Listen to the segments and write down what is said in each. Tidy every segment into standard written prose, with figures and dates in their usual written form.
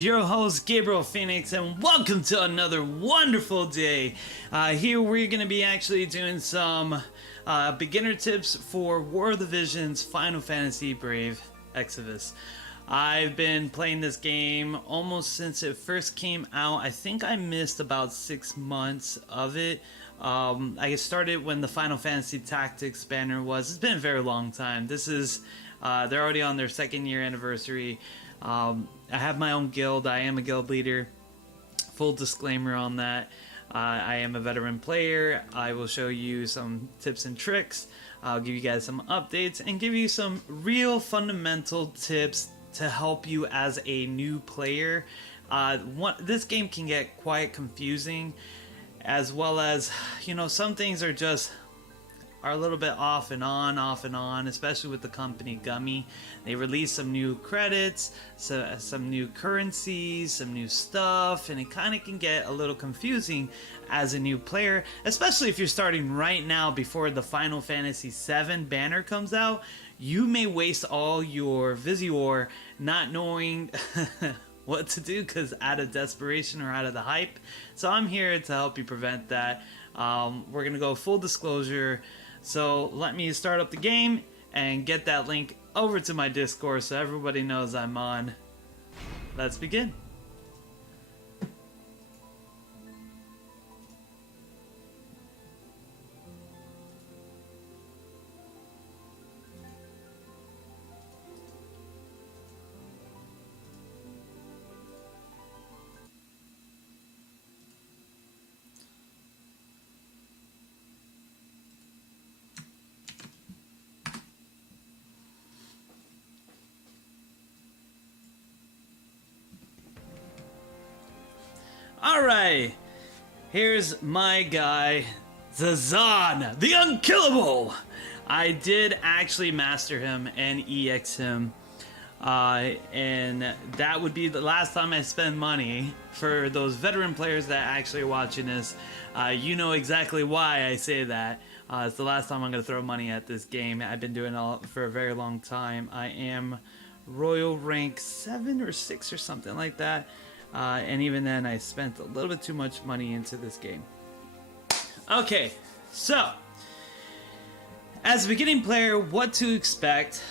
Your host Gabriel Phoenix, and welcome to another wonderful day. Here we're going to be actually doing some beginner tips for War of the Visions Final Fantasy Brave Exvius. I've been playing this game almost since it first came out. I think I missed about 6 months of it. I started when the Final Fantasy Tactics banner was. It's been a very long time. This is they're already on their 2nd year anniversary. I have my own guild. I am a guild leader. Full disclaimer on that. I am a veteran player. I will show you some tips and tricks. I'll give you guys some updates and give you some real fundamental tips to help you as a new player. This game can get quite confusing, as well as, you know, some things are a little bit off and on, especially with the company Gummy. They released some new credits, some new currencies, some new stuff, and it kind of can get a little confusing as a new player, especially if you're starting right now before the Final Fantasy VII banner comes out. You may waste all your Visior not knowing what to do because out of desperation or out of the hype. So I'm here to help you prevent that. We're gonna go full disclosure. So let me start up the game and get that link over to my Discord so everybody knows I'm on. Let's begin. Alright, here's my guy, Zazan, the Unkillable! I did actually master him and EX him, and that would be the last time I spend money. For those veteran players that actually are watching this, you know exactly why I say that. It's the last time I'm going to throw money at this game. I've been doing it for a very long time. I am Royal Rank 7 or 6 or something like that. And even then I spent a little bit too much money into this game. Okay, so as a beginning player, what to expect?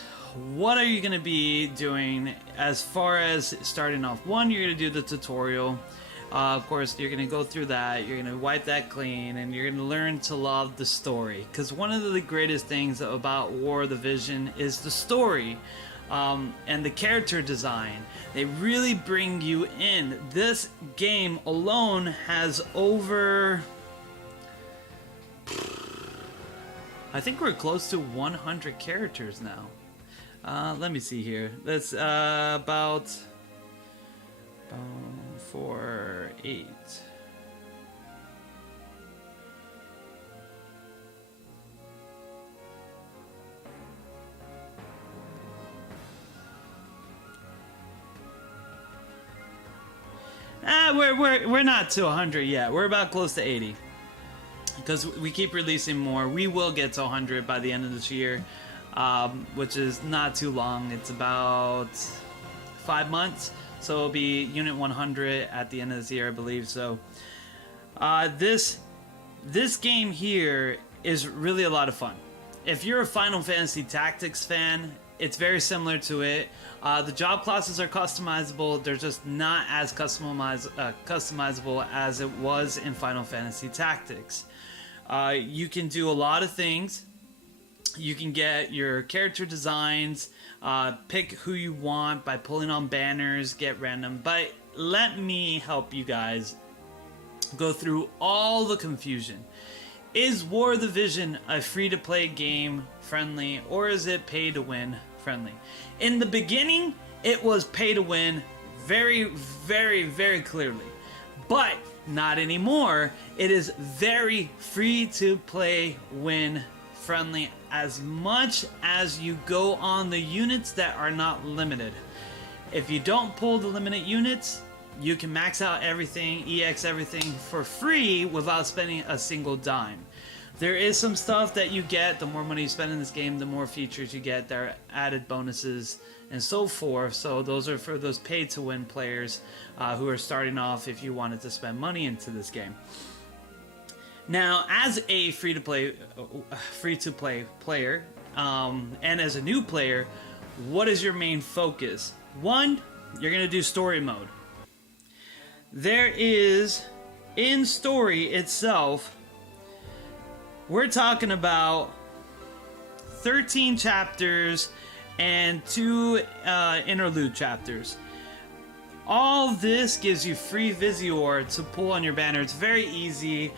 What are you going to be doing as far as starting off? One, you're going to do the tutorial. Of course, you're going to go through that. You're going to wipe that clean, and you're going to learn to love the story. Because one of the greatest things about War of the Vision is the story. And the character design. They really bring you in. This game alone has over, I think we're close to 100 characters now. Let me see here. That's about 4, 8. We're not to 100 yet. We're about close to 80. Because we keep releasing more. We will get to 100 by the end of this year, which is not too long. It's about 5 months. So it'll be Unit 100 at the end of this year, I believe. So this game here is really a lot of fun. If you're a Final Fantasy Tactics fan, it's very similar to it. The job classes are customizable. They're just not as customizable as it was in Final Fantasy Tactics. You can do a lot of things. You can get your character designs, pick who you want by pulling on banners, get random. But let me help you guys go through all the confusion. Is War of the Vision a free-to-play game friendly, or is it pay-to-win friendly? In the beginning, it was pay-to-win very, very, very clearly. But not anymore. It is very free-to-play win friendly as much as you go on the units that are not limited. If you don't pull the limited units, you can max out everything, EX everything for free without spending a single dime. There is some stuff that you get. The more money you spend in this game, the more features you get. There are added bonuses and so forth. So those are for those pay-to-win players who are starting off if you wanted to spend money into this game. Now, as a free-to-play player, and as a new player, what is your main focus? One, you're going to do story mode. There is, in story itself, we're talking about 13 chapters and 2 interlude chapters. All this gives you free Visior to pull on your banner. It's very easy.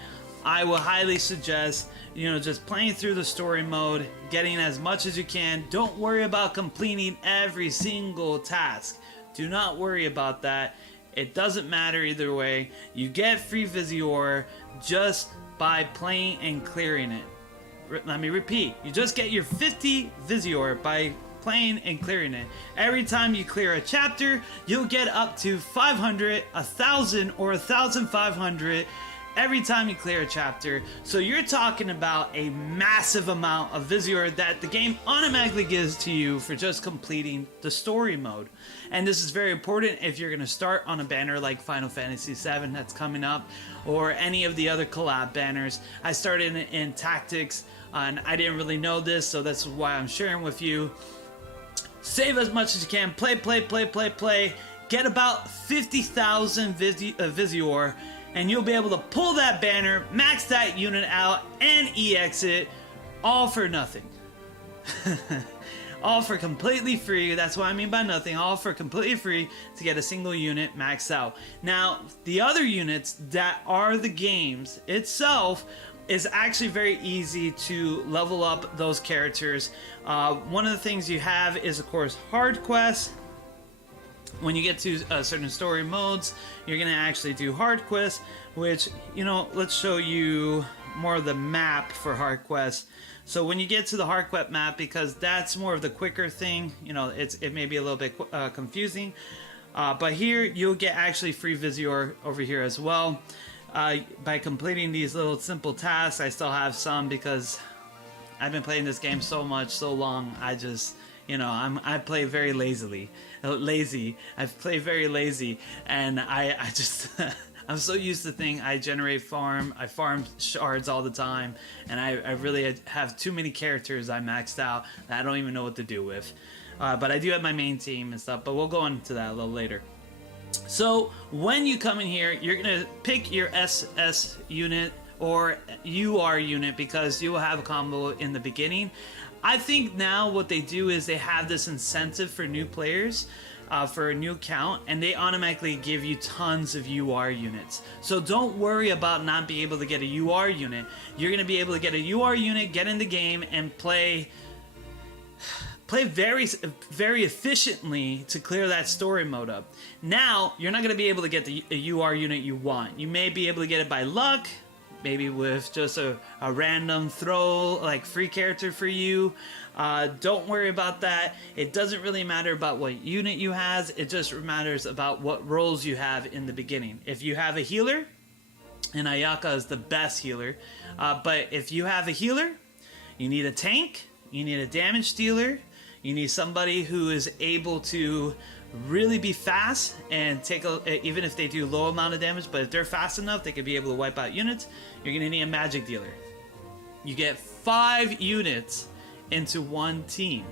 I will highly suggest, just playing through the story mode, getting as much as you can. Don't worry about completing every single task. Do not worry about that. It doesn't matter either way. You get free Visior just by playing and clearing it. Let me repeat. You just get your 50 Visior by playing and clearing it. Every time you clear a chapter, you'll get up to 500, 1,000, or 1,500 every time you clear a chapter. So you're talking about a massive amount of Visior that the game automatically gives to you for just completing the story mode. And this is very important if you're going to start on a banner like Final Fantasy VII that's coming up, or any of the other collab banners. I started in Tactics, and I didn't really know this, so that's why I'm sharing with you. Save as much as you can. Play. Get about 50,000 Visior, and you'll be able to pull that banner, max that unit out, and EX it, all for nothing. All for completely free. That's what I mean by nothing. All for completely free to get a single unit maxed out. Now, the other units that are the games itself is actually very easy to level up those characters. One of the things you have is, of course, hard quests. When you get to certain story modes, you're going to actually do hard quests, which, let's show you more of the map for hard quests. So when you get to the hard quest map, because that's more of the quicker thing, it may be a little bit confusing. But here, you'll get actually free Visior over here as well. By completing these little simple tasks. I still have some because I've been playing this game so long. I just, I play very lazy. I play very lazy, and I just I'm so used to I farm shards all the time, and I really have too many characters I maxed out that I don't even know what to do with. But I do have my main team and stuff, but we'll go into that a little later. So when you come in here, you're going to pick your SS unit or UR unit because you will have a combo in the beginning. I think now what they do is they have this incentive for new players for a new account, and they automatically give you tons of UR units. So don't worry about not being able to get a UR unit. You're going to be able to get a UR unit, get in the game, and play very efficiently to clear that story mode up. Now, you're not going to be able to get the UR unit you want. You may be able to get it by luck, maybe with just a random throw, like free character for you. Don't worry about that. It doesn't really matter about what unit you have. It just matters about what roles you have in the beginning. If you have a healer, and Ayaka is the best healer, but if you have a healer, you need a tank, you need a damage dealer, you need somebody who is able to really be fast and take even if they do low amount of damage, but if they're fast enough, they could be able to wipe out units. You're going to need a magic dealer. You get 5 units into one team.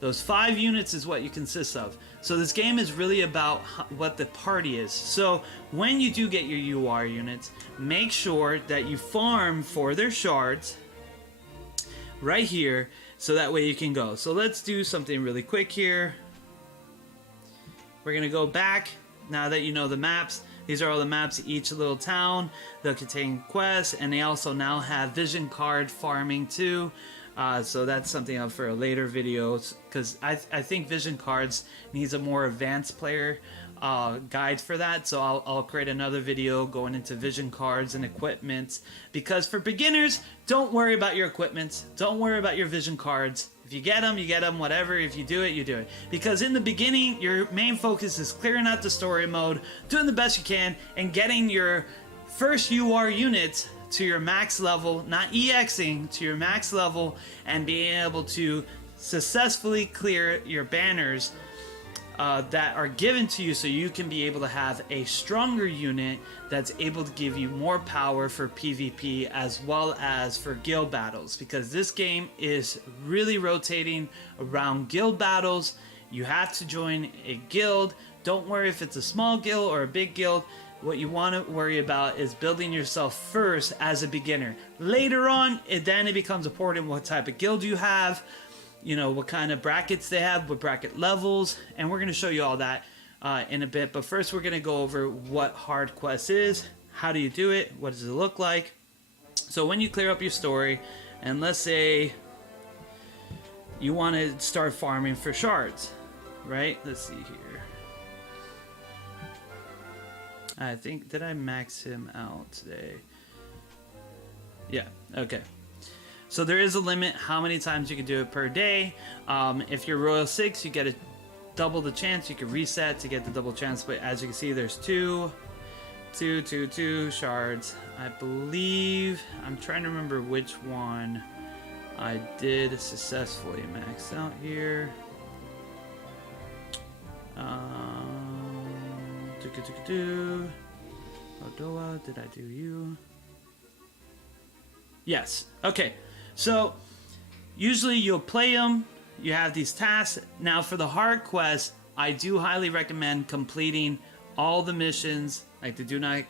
Those 5 units is what you consist of. So this game is really about what the party is. So when you do get your UR units, make sure that you farm for their shards right here, so that way you can go. So let's do something really quick here. We're going to go back, now that you know the maps. These are all the maps, each little town. They'll contain quests, and they also now have vision card farming too. So that's something up for a later video, because I think vision cards needs a more advanced player guide for that. So I'll create another video going into vision cards and equipment, because for beginners, don't worry about your equipment. Don't worry about your vision cards. If you get them, you get them, whatever. If you do it, you do it. Because in the beginning, your main focus is clearing out the story mode, doing the best you can, and getting your first UR unit to your max level, not EXing, to your max level, and being able to successfully clear your banners that are given to you, so you can be able to have a stronger unit that's able to give you more power for PvP as well as for guild battles, because this game is really rotating around guild battles. You have to join a guild. Don't worry if it's a small guild or a big guild. What you want to worry about is building yourself first as a beginner. Later on, it becomes important what type of guild you have, you know, what kind of brackets they have, what bracket levels, and we're going to show you all that in a bit. But first, we're going to go over what hard quest is, how do you do it, what does it look like. So when you clear up your story, and let's say you want to start farming for shards, right? Let's see here. I think, did I max him out today? Yeah, okay. So there is a limit how many times you can do it per day. If you're Royal 6, you get a double the chance. You can reset to get the double chance, but as you can see, there's two shards. I believe, I'm trying to remember which one I did successfully max out here. Odoa, did I do you? Yes, okay. So, usually you'll play them, you have these tasks. Now for the hard quest, I do highly recommend completing all the missions, like the do not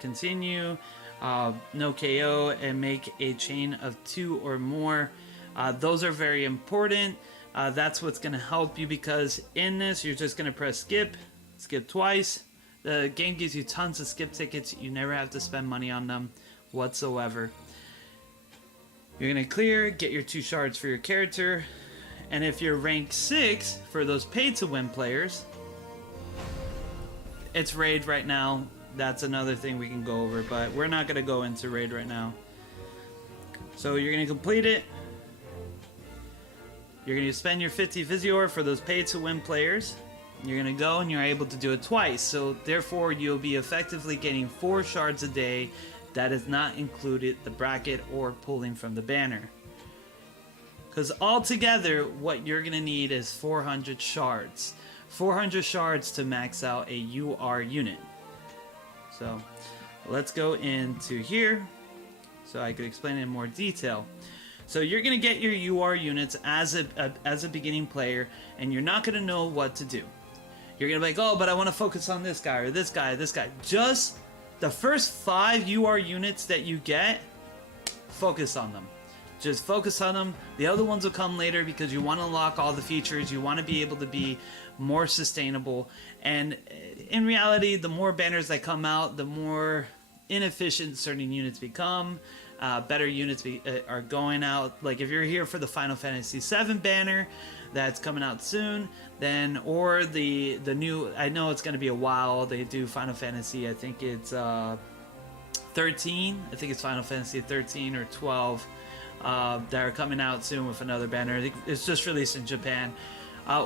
continue, no KO, and make a chain of 2 or more. Those are very important. That's what's going to help you, because in this, you're just going to press skip twice. The game gives you tons of skip tickets. You never have to spend money on them whatsoever. You're going to clear, get your 2 shards for your character, and if you're rank 6, for those pay-to-win players, it's raid right now. That's another thing we can go over, but we're not going to go into raid right now. So you're going to complete it. You're going to spend your 50 Visior for those pay-to-win players. You're going to go and you're able to do it twice, so therefore you'll be effectively getting 4 shards a day. That is not included the bracket or pulling from the banner. Because altogether, what you're going to need is 400 shards. 400 shards to max out a UR unit. So, let's go into here so I could explain it in more detail. So you're going to get your UR units as a beginning player, and you're not going to know what to do. You're going to be like, oh, but I want to focus on this guy or this guy, this guy. Just the first 5 UR units that you get, focus on them. Just focus on them. The other ones will come later, because you want to unlock all the features. You want to be able to be more sustainable. And in reality, the more banners that come out, the more inefficient certain units become. Better units are going out. Like if you're here for the Final Fantasy VII banner that's coming out soon, then, or the new, I know it's going to be a while. They do Final Fantasy, I think it's 13. I think it's Final Fantasy 13 or 12 that are coming out soon with another banner. It's just released in Japan.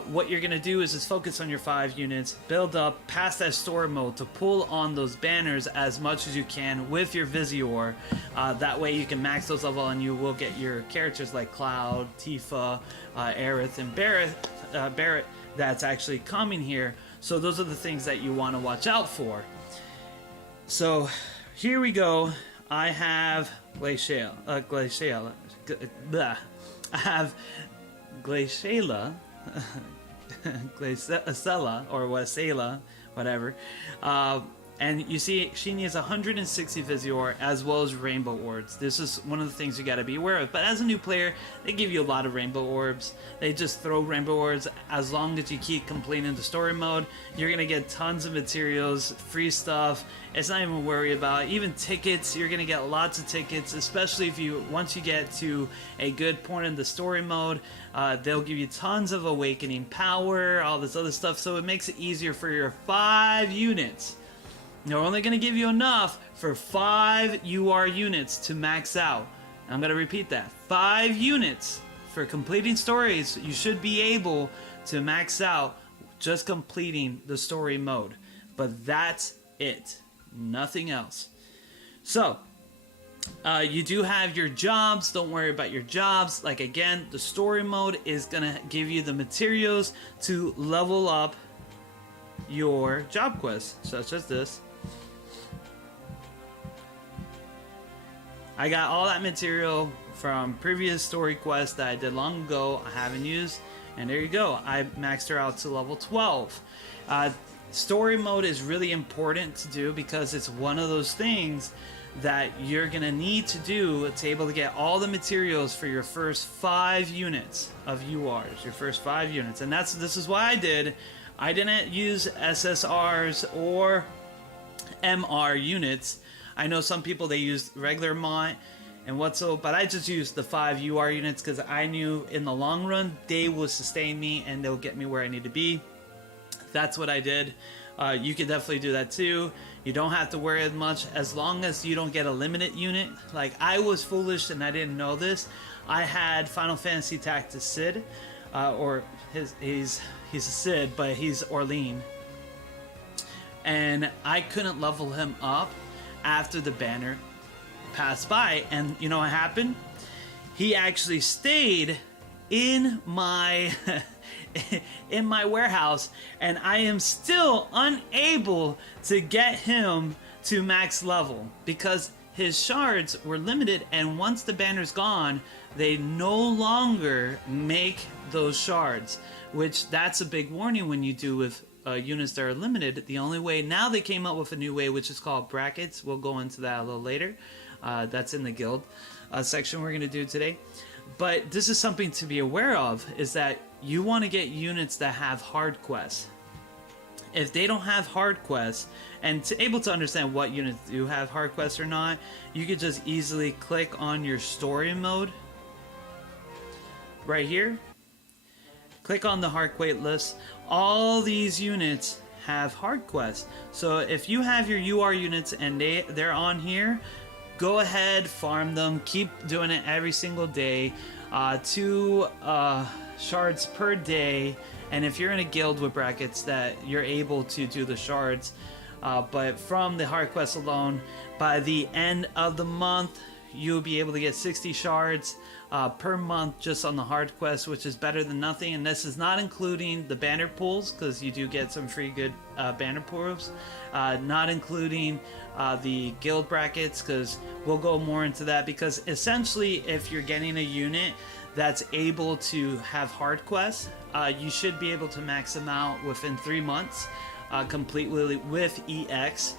What you're going to do is just focus on your 5 units, build up past that story mode to pull on those banners as much as you can with your Visior. That way you can max those level, and you will get your characters like Cloud, Tifa, Aerith, and Barrett that's actually coming here. So those are the things that you want to watch out for. So here we go. I have Glaciala. I have Glaciala. Glaciala or Wasela, whatever. And you see, she needs 160 Visior as well as Rainbow Orbs. This is one of the things you got to be aware of. But as a new player, they give you a lot of Rainbow Orbs. They just throw Rainbow Orbs. As long as you keep completing the story mode, you're going to get tons of materials, free stuff. It's not even a worry about. Even tickets, you're going to get lots of tickets, especially if once you get to a good point in the story mode. They'll give you tons of awakening power, all this other stuff, so it makes it easier for your 5 units. They're only going to give you enough for 5 UR units to max out. I'm going to repeat that. 5 units for completing stories. You should be able to max out just completing the story mode. But that's it. Nothing else. So, You do have your jobs. Don't worry about your jobs. Like, again, the story mode is gonna give you the materials to level up your job quests, such as this. I got all that material from previous story quests that I did long ago, I haven't used, and there you go. I maxed her out to level 12. Story mode is really important to do because it's one of those things that you're gonna need to do to able to get all the materials for your first 5 units of URs, your first 5 units. And this is why I didn't use SSRs or MR units. I know some people, they use regular MOT and whatso, but I just used the 5 UR units because I knew in the long run they will sustain me and they'll get me where I need to be. That's what I did. You can definitely do that too. You don't have to worry as much as long as you don't get a limited unit. Like, I was foolish and I didn't know this. I had Final Fantasy Tactics Sid, or he's a Sid, but he's Orlean, and I couldn't level him up after the banner passed by. And you know what happened? He actually stayed in my in my warehouse, and I am still unable to get him to max level because his shards were limited, and once the banner's gone, they no longer make those shards, which that's a big warning when you do with units that are limited. The only way, now they came up with a new way, which is called brackets. We'll go into that a little later. That's in the guild section we're going to do today. But this is something to be aware of, is that you want to get units that have hard quests. If they don't have hard quests, and to able to understand what units do have hard quests or not, you could just easily click on your story mode right here. Click on the hard quest list. All these units have hard quests. So if you have your UR units and they're on here, go ahead, farm them, keep doing it every single day. 2 shards per day, and if you're in a guild with brackets, that you're able to do the shards. But from the hard quest alone, by the end of the month, you'll be able to get 60 shards per month just on the hard quest, which is better than nothing. And this is not including the banner pools, because you do get some free good banner pools. Not including the guild brackets, because we'll go more into that. Because essentially, if you're getting a unit that's able to have hard quests, you should be able to max them out within 3 months completely with EX,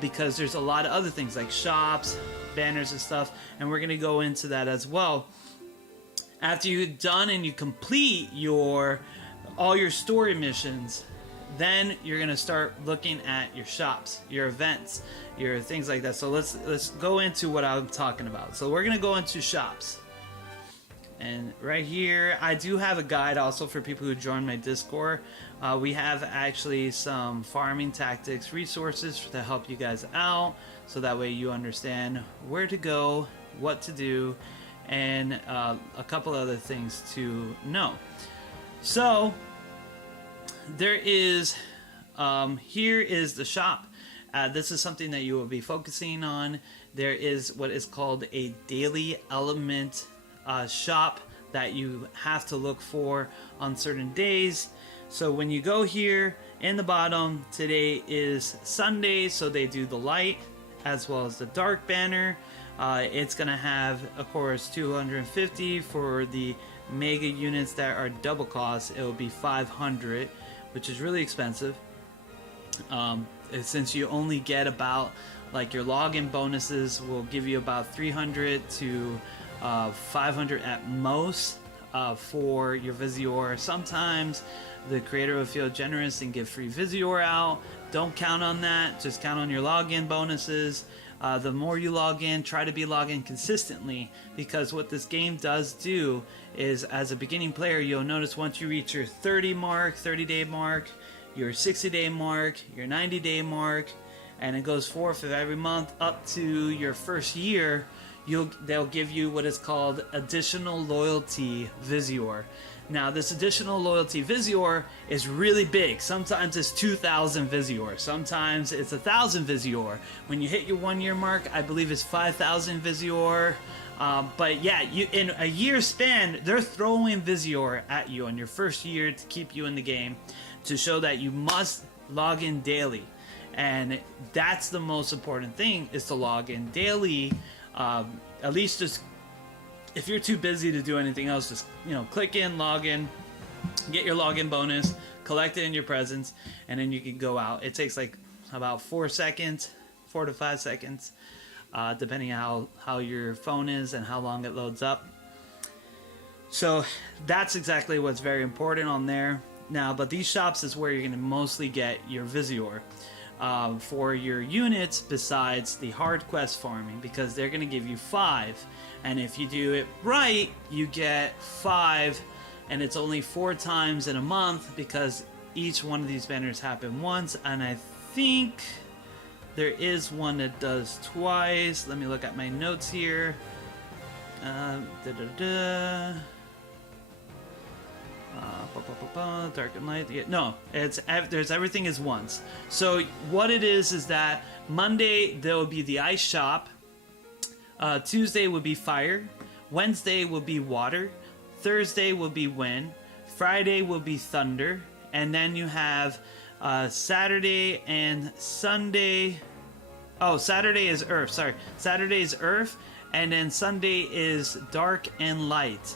because there's a lot of other things like shops, banners and stuff, and we're going to go into that as well. After you're done and you complete all your story missions, then you're going to start looking at your shops, your events, your things like that. So let's go into what I'm talking about. So we're going to go into shops. And right here, I do have a guide also for people who join my Discord. We have actually some farming tactics resources to help you guys out, so that way you understand where to go, what to do, and a couple other things to know. So there is, here is the shop. This is something that you will be focusing on. There is what is called a daily element shop that you have to look for on certain days. So when you go here in the bottom, today is Sunday, so they do the light as well as the dark banner. It's gonna have, of course, 250 for the mega units that are double cost. It will be 500, which is really expensive. Since you only get about, like, your login bonuses will give you about 300 to 500 at most for your Visior. Sometimes the creator will feel generous and give free Visior out. Don't count on that. Just count on your login bonuses. The more you log in, try to be logged in consistently, because what this game does do is, as a beginning player, you'll notice once you reach your 30-day mark, your 60-day mark, your 90-day mark, and it goes forth of every month up to your first year, they'll give you what is called additional loyalty Visior. Now, this additional loyalty Visior is really big. Sometimes it's 2,000 Visior. Sometimes it's 1,000 Visior. When you hit your 1 year mark, I believe it's 5,000 Visior. But yeah, in a year span, they're throwing Visior at you on your first year to keep you in the game, to show that you must log in daily. And that's the most important thing, is to log in daily. At least just, if you're too busy to do anything else, just, click in, log in, get your login bonus, collect it in your presence, and then you can go out. It takes like about 4 to 5 seconds, depending on how your phone is and how long it loads up. So that's exactly what's very important on there. Now, but these shops is where you're going to mostly get your Visior for your units, besides the hard quest farming, because they're going to give you 5. And if you do it right, you get 5, and it's only 4 times in a month, because each one of these banners happen once, and I think there is one that does twice. Let me look at my notes here. Dark and light. Yeah, no, there's everything is once. So what it is that Monday there will be the ice shop. Tuesday will be fire. Wednesday will be water. Thursday will be wind. Friday will be thunder. And then you have Saturday and Sunday. Oh, Saturday is earth. Sorry. Saturday is earth. And then Sunday is dark and light.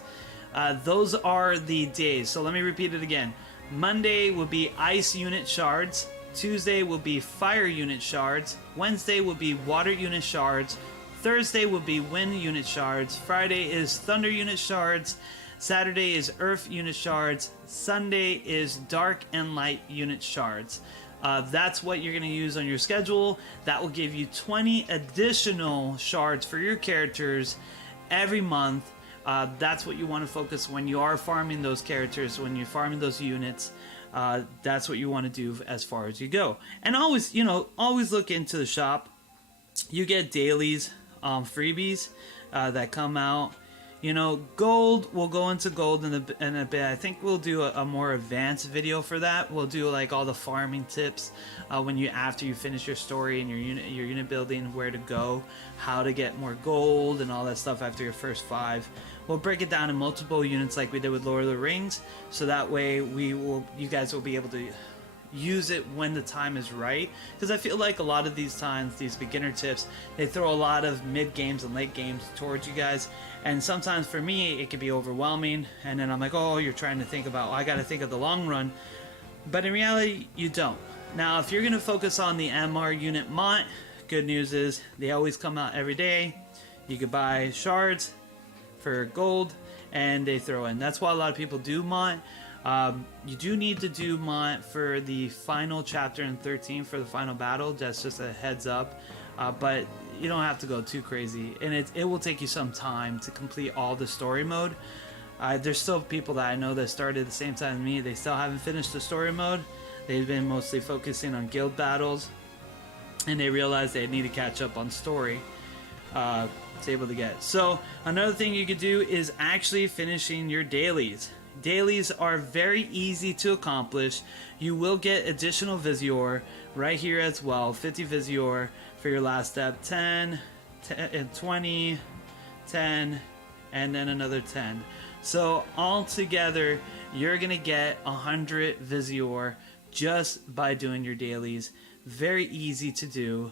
Those are the days. So let me repeat it again. Monday will be ice unit shards. Tuesday will be fire unit shards. Wednesday will be water unit shards. Thursday will be wind unit shards. Friday is thunder unit shards. Saturday is earth unit shards. Sunday is dark and light unit shards. That's what you're going to use on your schedule. That will give you 20 additional shards for your characters every month. That's what you want to focus when you are farming those characters, when you're farming those units. That's what you want to do as far as you go. And always, always look into the shop. You get dailies, freebies that come out. Gold, we'll go into gold in a bit. I think we'll do a more advanced video for that. We'll do like all the farming tips after you finish your story and your unit building, where to go, how to get more gold and all that stuff after your first 5. We'll break it down in multiple units like we did with Lord of the Rings, so that way you guys will be able to use it when the time is right, because I feel like a lot of these times, these beginner tips, they throw a lot of mid games and late games towards you guys, and sometimes for me it can be overwhelming, and then I'm like, oh, you're trying to think about, I gotta think of the long run, but in reality you don't. Now, if you're gonna focus on the MR unit mont, good news is they always come out every day. You could buy shards for gold, and they throw in, that's why a lot of people do mont. You do need to do mont for the final chapter in 13 for the final battle. That's just a heads up, but you don't have to go too crazy, and it will take you some time to complete all the story mode. There's still people that I know that started at the same time as me. They still haven't finished the story mode. They've been mostly focusing on guild battles, and they realized they need to catch up on story to be able to get. So another thing you could do is actually finishing your dailies. Dailies are very easy to accomplish. You will get additional Visior right here as well. 50 Visior for your last step. 10, 20, 10, and then another 10. So altogether, you're going to get 100 Visior just by doing your dailies. Very easy to do.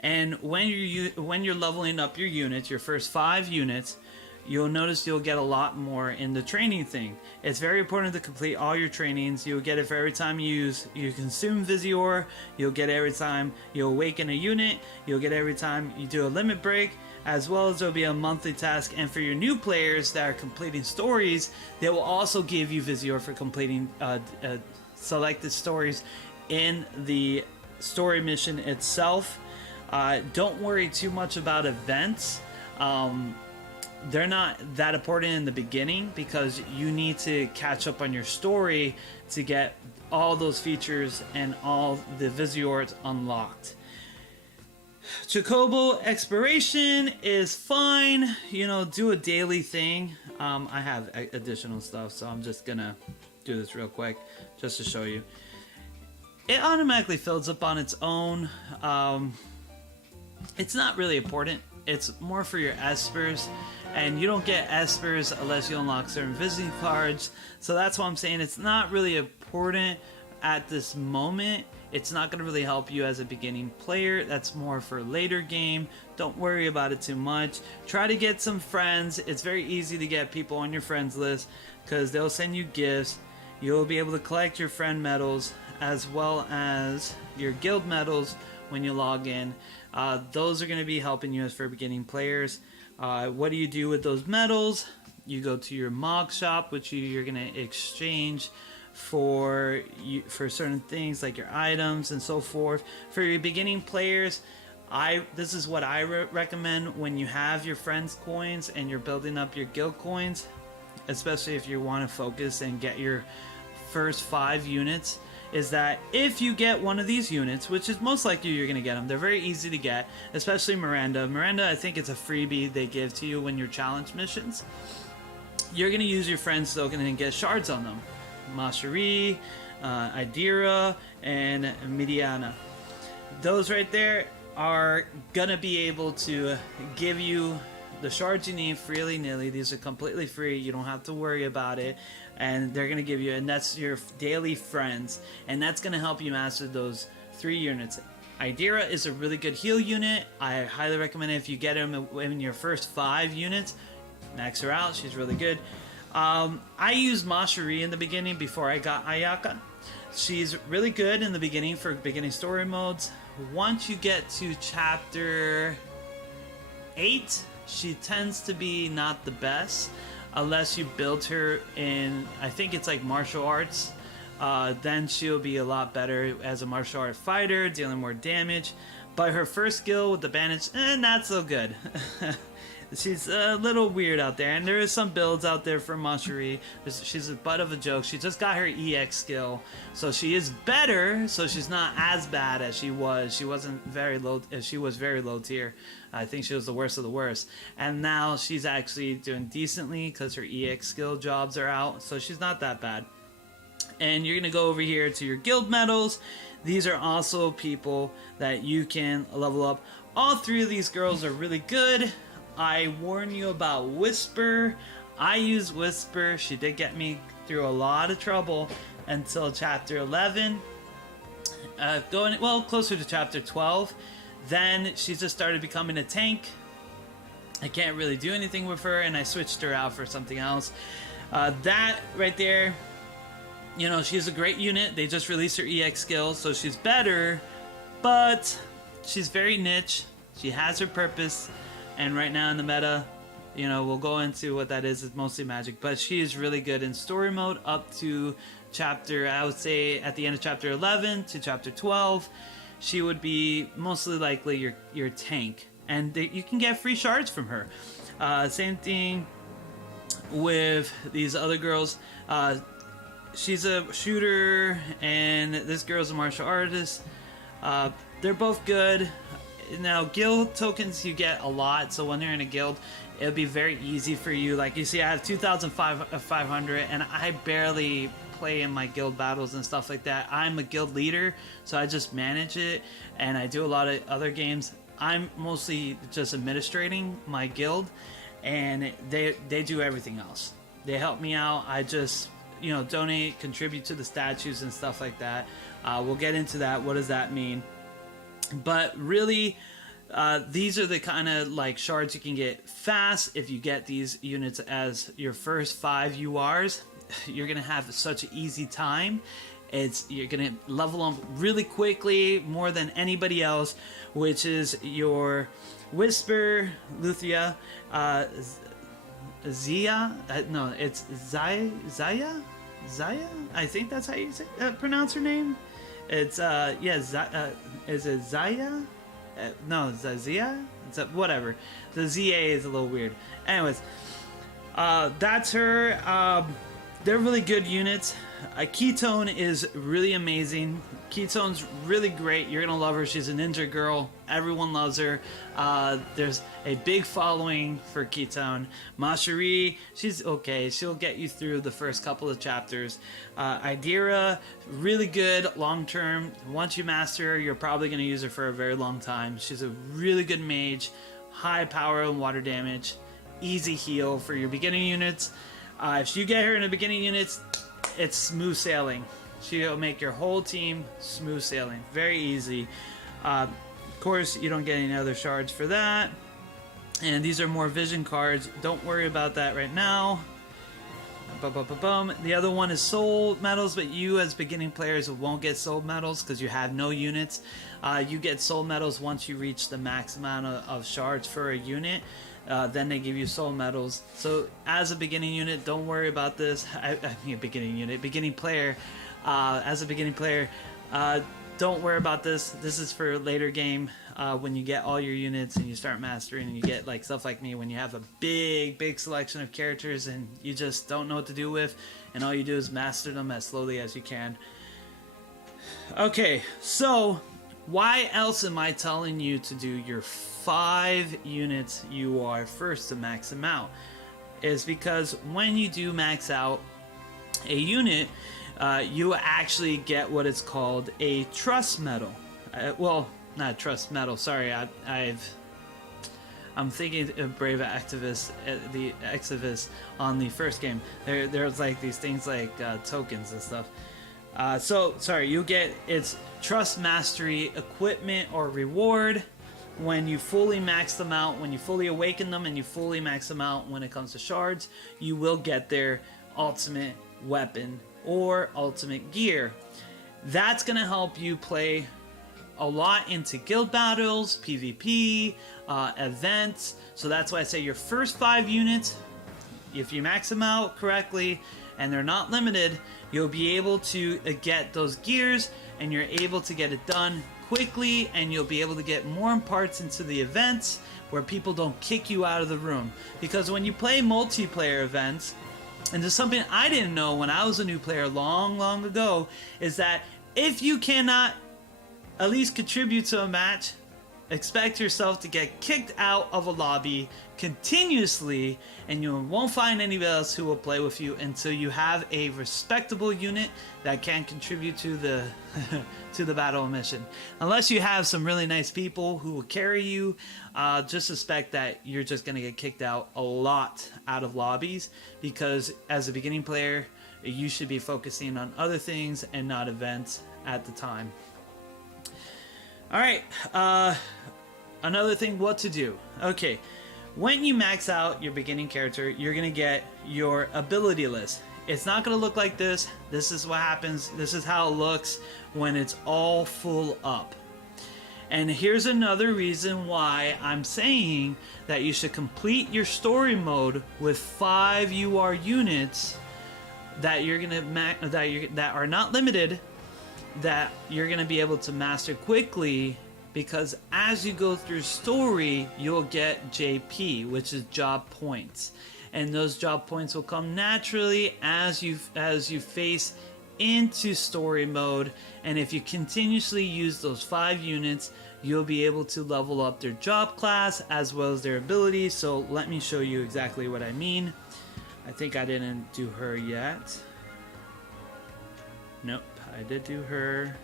And when you're leveling up your units, your first 5 units, you'll notice you'll get a lot more in the training thing. It's very important to complete all your trainings. You'll get it for every time you consume Visior. You'll get it every time you awaken a unit. You'll get it every time you do a limit break, as well as there'll be a monthly task. And for your new players that are completing stories, they will also give you Visior for completing selected stories in the story mission itself. Don't worry too much about events. They're not that important in the beginning, because you need to catch up on your story to get all those features and all the Visiors unlocked. Chocobo Exploration is fine. You know, do a daily thing. I have additional stuff, so I'm just gonna do this real quick just to show you. It automatically fills up on its own. It's not really important. It's more for your espers, and you don't get espers unless you unlock certain visiting cards. So that's why I'm saying it's not really important at this moment. It's not going to really help you as a beginning player. That's more for later game. Don't worry about it too much. Try to get some friends. It's very easy to get people on your friends list because they'll send you gifts. You'll be able to collect your friend medals as well as your guild medals when you log in. Those are going to be helping you as for beginning players. What do you do with those medals? You go to your mog shop, which you're going to exchange for certain things like your items and so forth. For your beginning players, this is what I recommend when you have your friends coins and you're building up your guild coins, especially if you want to focus and get your first 5 units, is that if you get one of these units, which is most likely you're going to get them, they're very easy to get, especially Miranda. Miranda, I think it's a freebie they give to you when you're challenge missions. You're going to use your friends token and get shards on them. Mashari, Idira, and Midiana. Those right there are gonna be able to give you the shards you need freely nilly. These are completely free. You don't have to worry about it, and they're gonna give you, and that's your daily friends, and that's gonna help you master those 3 units. Idira is a really good heal unit. I highly recommend it if you get them in your first 5 units. Max her out. She's really good. I used Mashari in the beginning before I got Ayaka. She's really good in the beginning for beginning story modes. Once you get to chapter 8, she tends to be not the best unless you build her in, I think it's like martial arts. Then she'll be a lot better as a martial art fighter, dealing more damage. But her first skill with the bandage, not so good. She's a little weird out there, and there is some builds out there for Mashari. She's a butt of a joke. She just got her EX skill, so she is better. So she's not as bad as she was. She wasn't very low. She was very low tier. I think she was the worst of the worst. And now she's actually doing decently because her EX skill jobs are out. So she's not that bad. And you're gonna go over here to your guild medals. These are also people that you can level up. All 3 of these girls are really good. I warn you about Whisper. I use Whisper. She did get me through a lot of trouble until chapter 11. Going well closer to chapter 12. Then she just started becoming a tank. I can't really do anything with her, and I switched her out for something else. That right there, you know, she's a great unit. They just released her EX skill, so she's better, but she's very niche. She has her purpose. And right now in the meta, you know, we'll go into what that is. It's mostly magic, but she is really good in story mode up to chapter, I would say at the end of chapter 11 to chapter 12, she would be mostly likely your tank. And you can get free shards from her. Same thing with these other girls. She's a shooter and this girl's a martial artist. They're both good. Now, guild tokens you get a lot, so when you're in a guild, it'll be very easy for you. Like you see, I have 2,500, and I barely play in my guild battles and stuff like that. I'm a guild leader, so I just manage it, and I do a lot of other games. I'm mostly just administrating my guild, and they do everything else. They help me out. I just, you know, donate, contribute to the statues and stuff like that. We'll get into that. What does that mean? But really, these are the kind of like shards you can get fast if you get these units as your first 5 URs. You're gonna have such an easy time. You're gonna level them really quickly, more than anybody else, which is your Whisper, Luthia, Zia. No, it's Zaya. I think that's how you pronounce her name. It's is it Zaya? No, Zazia? Whatever. The ZA is a little weird. Anyways, that's her. They're really good units. Ketone is really amazing. Ketone's really great. You're gonna love her. She's a ninja girl. Everyone loves her. There's a big following for Ketone. Mashiri, she's okay. She'll get you through the first couple of chapters. Idira, really good long term. Once you master her, you're probably gonna use her for a very long time. She's a really good mage. High power and water damage. Easy heal for your beginning units. If you get her in the beginning units, it's smooth sailing. She'll make your whole team smooth sailing. Very easy. Of course, you don't get any other shards for that. And these are more vision cards. Don't worry about that right now. The other one is soul medals, but you as beginning players won't get soul medals because you have no units. You get soul medals once you reach the max amount of shards for a unit. Then they give you soul medals. So as a beginning unit, don't worry about this. I mean, beginning player. As a beginning player, don't worry about this. This is for later game when you get all your units and you start mastering, and you get like stuff like me when you have a big selection of characters and you just don't know what to do with, and all you do is master them as slowly as you can. Okay, so why else am I telling you to do your 5 units you are first to max them out? Is because when you do max out a unit, you actually get what is called a trust medal. Well, not trust medal. Sorry, I'm thinking of Brave Activist, the Exivist on the first game. There's like these things like tokens and stuff. So sorry, you get its trust mastery equipment or reward when you fully max them out. When you fully awaken them and you fully max them out when it comes to shards, you will get their ultimate weapon or ultimate gear. That's gonna help you play a lot into guild battles, PvP, events. So that's why I say your first 5 units, if you max them out correctly and they're not limited, you'll be able to get those gears, and you're able to get it done quickly, and you'll be able to get more parts into the events where people don't kick you out of the room. Because when you play multiplayer events, and there's something I didn't know when I was a new player long ago, is that if you cannot at least contribute to a match, expect yourself to get kicked out of a lobby continuously, and you won't find anybody else who will play with you until you have a respectable unit that can contribute to the to the battle mission. Unless you have some really nice people who will carry you, just suspect that you're just going to get kicked out a lot out of lobbies, because as a beginning player, you should be focusing on other things and not events at the time. Alright, another thing, what to do. Okay, when you max out your beginning character, you're going to get your ability list. It's not going to look like this. This is what happens. This is how it looks when it's all full up. And here's another reason why I'm saying that you should complete your story mode with 5 UR units that you're going to that are not limited, that you're going to be able to master quickly, because as you go through story, you'll get JP, which is job points, and those job points will come naturally as you face into story mode. And if you continuously use those 5 units, you'll be able to level up their job class as well as their abilities. So let me show you exactly what I mean. I think I didn't do her yet. Nope, I did do her.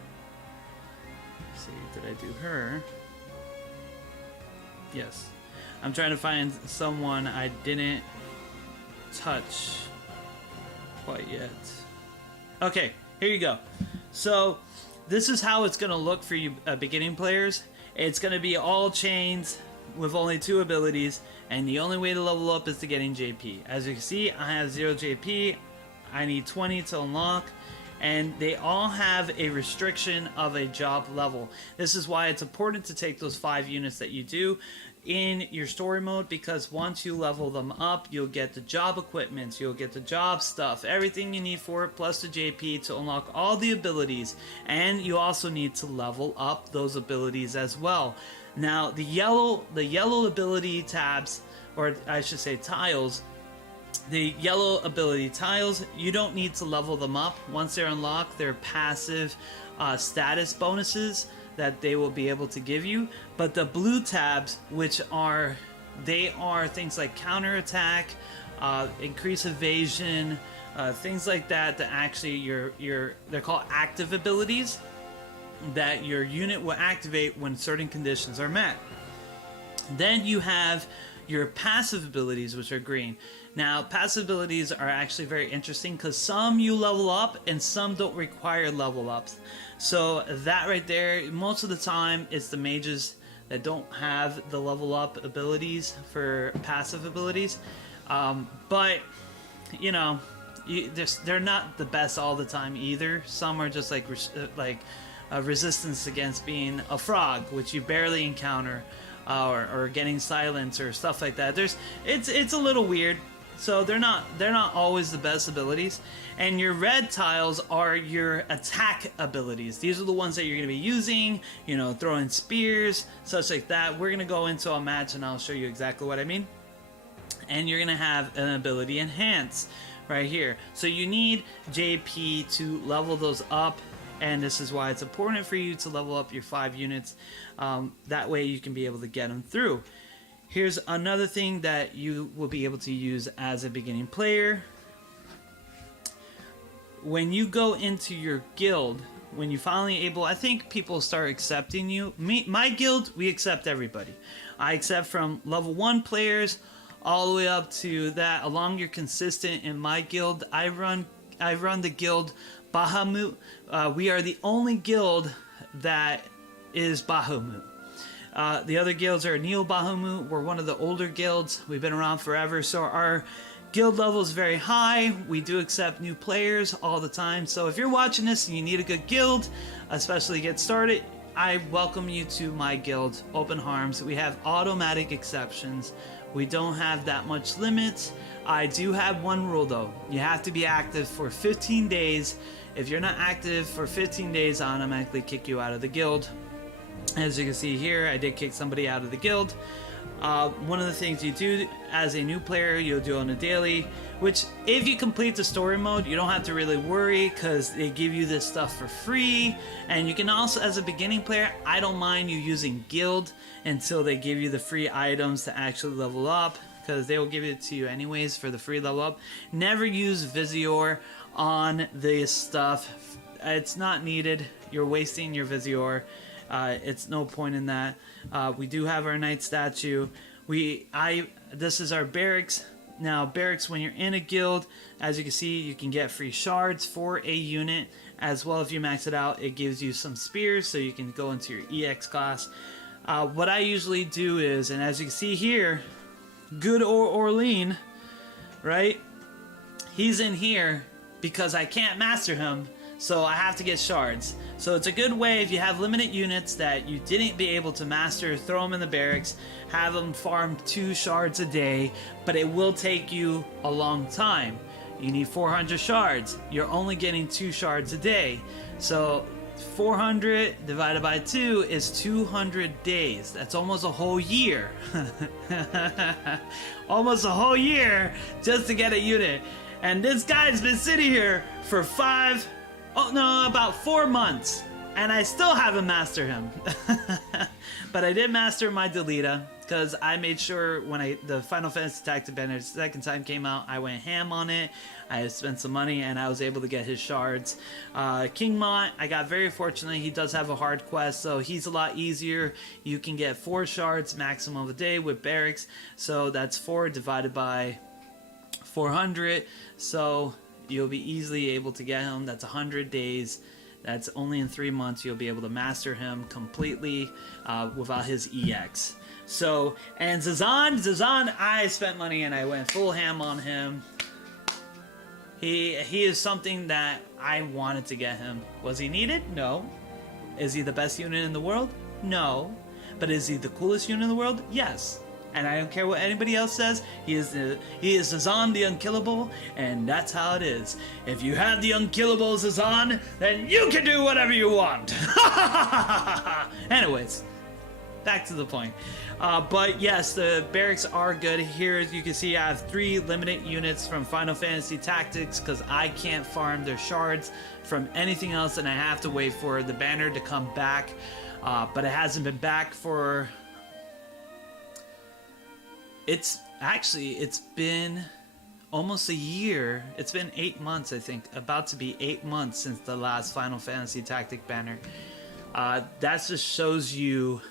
Let's see, did I do her? Yes. I'm trying to find someone I didn't touch quite yet. Okay, here you go. So this is how it's going to look for you beginning players. It's going to be all chains with only 2 abilities, and the only way to level up is to getting JP. As you can see, I have 0 JP. I need 20 to unlock, and they all have a restriction of a job level. This is why it's important to take those 5 units that you do in your story mode, because once you level them up, you'll get the job equipment, you'll get the job stuff, everything you need for it, plus the JP to unlock all the abilities. And you also need to level up those abilities as well. Now the yellow ability tabs, or I should say tiles, The yellow ability tiles, you don't need to level them up. Once they're unlocked, they're passive status bonuses that they will be able to give you. But the blue tabs, which are things like counterattack, increase evasion, things like that. That actually they're called active abilities that your unit will activate when certain conditions are met. Then you have your passive abilities, which are green. Now, passive abilities are actually very interesting because some you level up and some don't require level ups. So that right there, most of the time, it's the mages that don't have the level up abilities for passive abilities. But, you know, they're not the best all the time either. Some are just like resistance against being a frog, which you barely encounter. Or getting silence or stuff like that. It's a little weird. So they're not always the best abilities. And your red tiles are your attack abilities. These are the ones that you're going to be using, you know, throwing spears, such like that. We're going to go into a match and I'll show you exactly what I mean. And you're going to have an ability enhance right here. So you need JP to level those up. And this is why it's important for you to level up your 5 units. That way you can be able to get them through. Here's another thing that you will be able to use as a beginning player. When you go into your guild, when you finally able, I think people start accepting you. My guild, we accept everybody. I accept from level 1 players all the way up to that. Along you're consistent in my guild. I run the guild Bahamut. We are the only guild that is Bahamut. The other guilds are Neo Bahamut. We're one of the older guilds. We've been around forever, so our guild level is very high. We do accept new players all the time. So if you're watching this and you need a good guild, especially get started, I welcome you to my guild, Open Arms. We have automatic exceptions. We don't have that much limits. I do have one rule though. You have to be active for 15 days. If you're not active for 15 days, I automatically kick you out of the guild. As you can see here, I did kick somebody out of the guild. One of the things you do as a new player, you'll do on a daily, which if you complete the story mode, you don't have to really worry because they give you this stuff for free. And you can also, as a beginning player, I don't mind you using guild until they give you the free items to actually level up, because they will give it to you anyways for the free level up. Never use Visior on this stuff. It's not needed. You're wasting your Visior. It's no point in that. We do have our knight statue. This is our barracks. Now barracks, when you're in a guild, as you can see, you can get free shards for a unit. As well, if you max it out, it gives you some spears, so you can go into your EX class. What I usually do is, and as you can see here, good Orlean, right? He's in here because I can't master him, so I have to get shards. So it's a good way if you have limited units that you didn't be able to master, throw them in the barracks, have them farm 2 shards a day, but it will take you a long time. You need 400 shards. You're only getting 2 shards a day. So 400 divided by 2 is 200 days. That's almost a whole year. Almost a whole year just to get a unit. And this guy's been sitting here for about 4 months, and I still haven't mastered him. But I did master my Delita because I made sure when the Final Fantasy Tactics Banner second time came out, I went ham on it. I spent some money and I was able to get his shards. King Mont, I got very fortunate. He does have a hard quest, so he's a lot easier. You can get 4 shards maximum a day with barracks, so that's 4 divided by 400, so you'll be easily able to get him. That's 100 days. That's only in 3 months you'll be able to master him completely without his EX. So, and Zazan, I spent money and I went full ham on him. He is something that I wanted to get him. Was he needed? No. Is he the best unit in the world? No. But is he the coolest unit in the world? Yes. And I don't care what anybody else says. He is Zazan the Unkillable, and that's how it is. If you have the Unkillable Zazan, then you can do whatever you want. Anyways, back to the point. But yes, the barracks are good. Here, as you can see, I have 3 limited units from Final Fantasy Tactics because I can't farm their shards from anything else, and I have to wait for the banner to come back. But it hasn't been back for... It's been almost a year. It's been 8 months, I think. About to be 8 months since the last Final Fantasy Tactic banner. That just shows you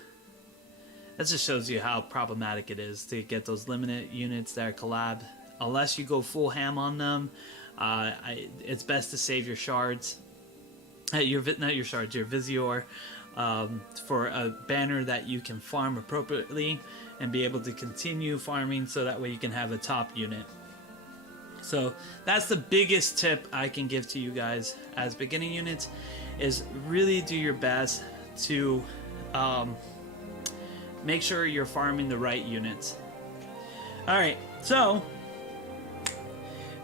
how problematic it is to get those limited units that are collab. Unless you go full ham on them, it's best to save your shards. Not your shards, your Visior, for a banner that you can farm appropriately and be able to continue farming, so that way you can have a top unit. So that's the biggest tip I can give to you guys as beginning units, is really do your best to make sure you're farming the right units. Alright, so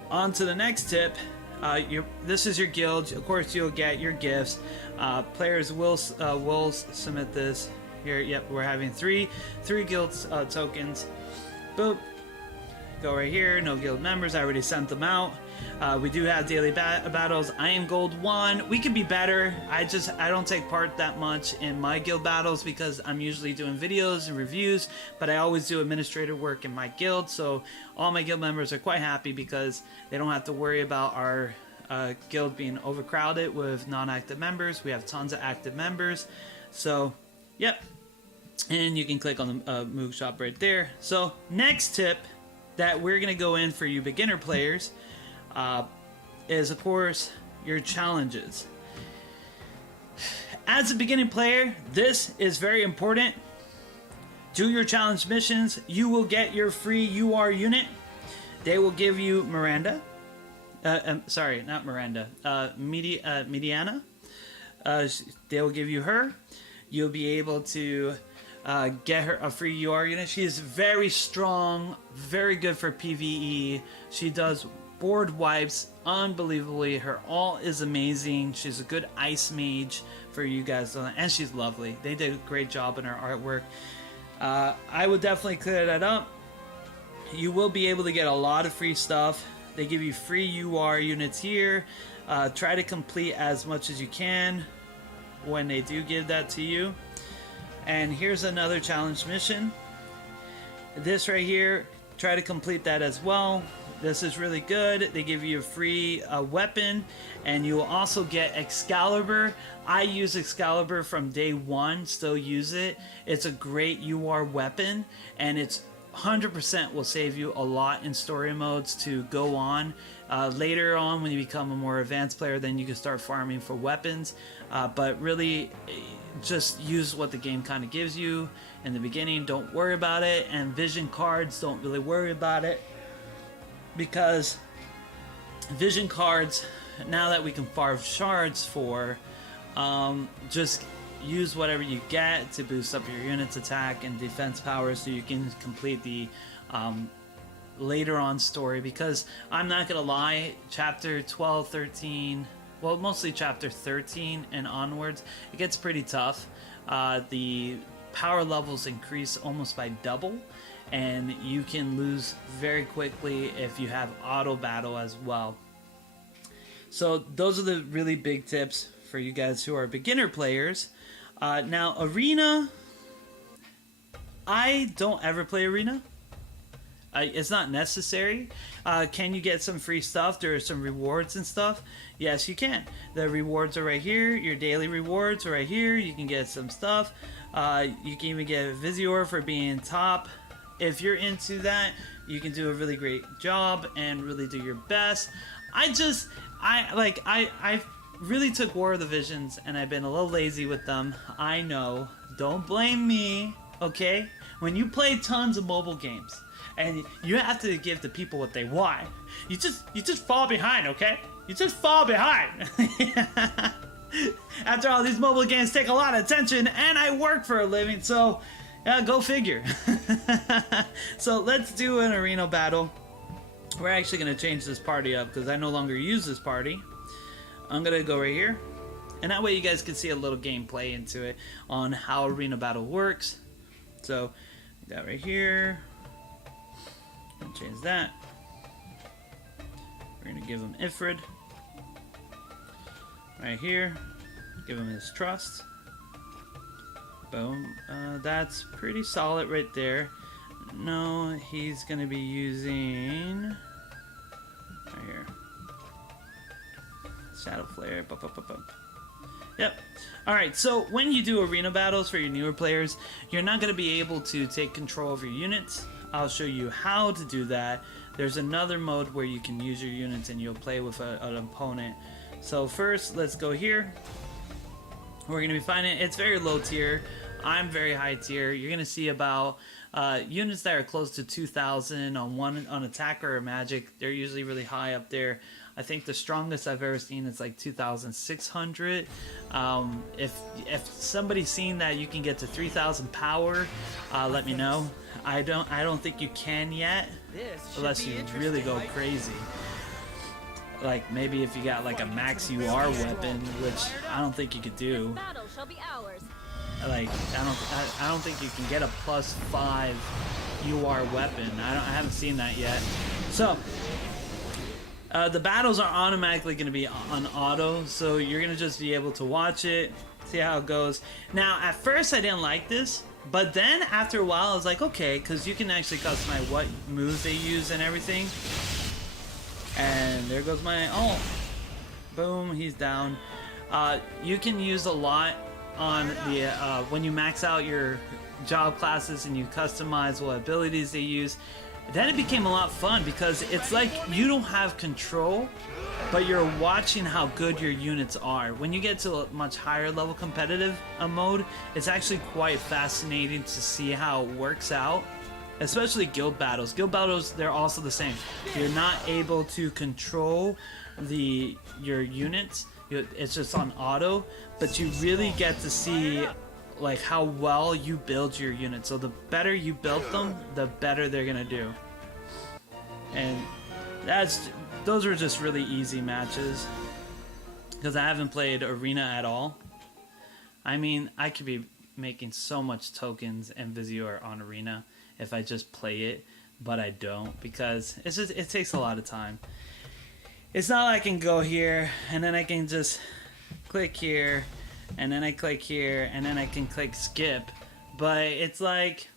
on to the next tip. This is your guild. Of course, you'll get your gifts. Players will submit this. Here, yep, we're having three guild tokens. Boop. Go right here. No guild members. I already sent them out. We do have daily battles. I am gold 1. We could be better. I don't take part that much in my guild battles because I'm usually doing videos and reviews, but I always do administrative work in my guild, so all my guild members are quite happy because they don't have to worry about our guild being overcrowded with non-active members. We have tons of active members. So, yep. And you can click on the Moog shop right there. So, next tip that we're going to go in for you beginner players is, of course, your challenges. As a beginning player, this is very important. Do your challenge missions. You will get your free UR unit. They will give you Miranda. Sorry, not Miranda. Mediana. They will give you her. You'll be able to get her a free UR unit. She is very strong, very good for PvE. She does board wipes unbelievably. Her ult is amazing. She's a good ice mage for you guys, and she's lovely. They did a great job in her artwork. I would definitely clear that up. You will be able to get a lot of free stuff. They give you free UR units here. Try to complete as much as you can when they do give that to you. And here's another challenge mission. This right here, try to complete that as well. This is really good. They give you a free weapon, and you will also get Excalibur. I use Excalibur from day 1, still use it. It's a great UR weapon, and it's 100% will save you a lot in story modes to go on. Later on, when you become a more advanced player, then you can start farming for weapons. But really, just use what the game kind of gives you in the beginning. Don't worry about it. And vision cards, don't really worry about it, because vision cards, now that we can farm shards for, just use whatever you get to boost up your unit's attack and defense power, so you can complete the later on story. Because I'm not gonna lie, chapter 12, 13, well, mostly chapter 13 and onwards, it gets pretty tough. The power levels increase almost by double, and you can lose very quickly if you have auto battle as well. So those are the really big tips for you guys who are beginner players. Now, Arena, I don't ever play Arena. It's not necessary. Can you get some free stuff? There are some rewards and stuff. Yes, you can. The rewards are right here. Your daily rewards are right here. You can get some stuff. You can even get a Visior for being top. If you're into that, you can do a really great job and really do your best. I really took War of the Visions, and I've been a little lazy with them. I know. Don't blame me, okay? When you play tons of mobile games, and you have to give the people what they want, you just fall behind, okay? You just fall behind. After all, these mobile games take a lot of attention, and I work for a living, so go figure. So let's do an arena battle. We're actually going to change this party up because I no longer use this party. I'm going to go right here, and that way you guys can see a little gameplay into it on how arena battle works. So that right here, change that. We're gonna give him Ifrid right here, give him his trust. Boom. That's pretty solid right there. No, he's gonna be using right here Shadow Flare. Yep. Alright, so when you do arena battles for your newer players, you're not going to be able to take control of your units. I'll show you how to do that. There's another mode where you can use your units and you'll play with an opponent. So first, let's go here. We're going to be finding, it's very low tier. I'm very high tier. You're going to see about units that are close to 2,000 on attacker or magic. They're usually really high up there. I think the strongest I've ever seen is like 2,600. If somebody's seen that you can get to 3,000 power, let me know. I don't think you can yet, unless you really go crazy. Like maybe if you got like a max UR weapon, which I don't think you could do. Like I don't think you can get a +5 UR weapon. I haven't seen that yet. So. The battles are automatically going to be on auto, so you're going to just be able to watch it, see how it goes. Now, at first I didn't like this, but then after a while I was like, okay, because you can actually customize what moves they use and everything. And there goes my ult. Boom, he's down. You can use a lot on the when you max out your job classes and you customize what abilities they use. Then it became a lot fun because it's like you don't have control, but you're watching how good your units are. When you get to a much higher level competitive mode, it's actually quite fascinating to see how it works out, especially guild battles. Guild battles, they're also the same. You're not able to control your units. It's just on auto, but you really get to see like how well you build your units. So the better you build them, the better they're gonna do. And those are just really easy matches because I haven't played arena at all. I mean, I could be making so much tokens and Vizio on arena if I just play it, but I don't because it takes a lot of time. It's not like I can go here and then I can just click here and then I click here, and then I can click skip. But it's like,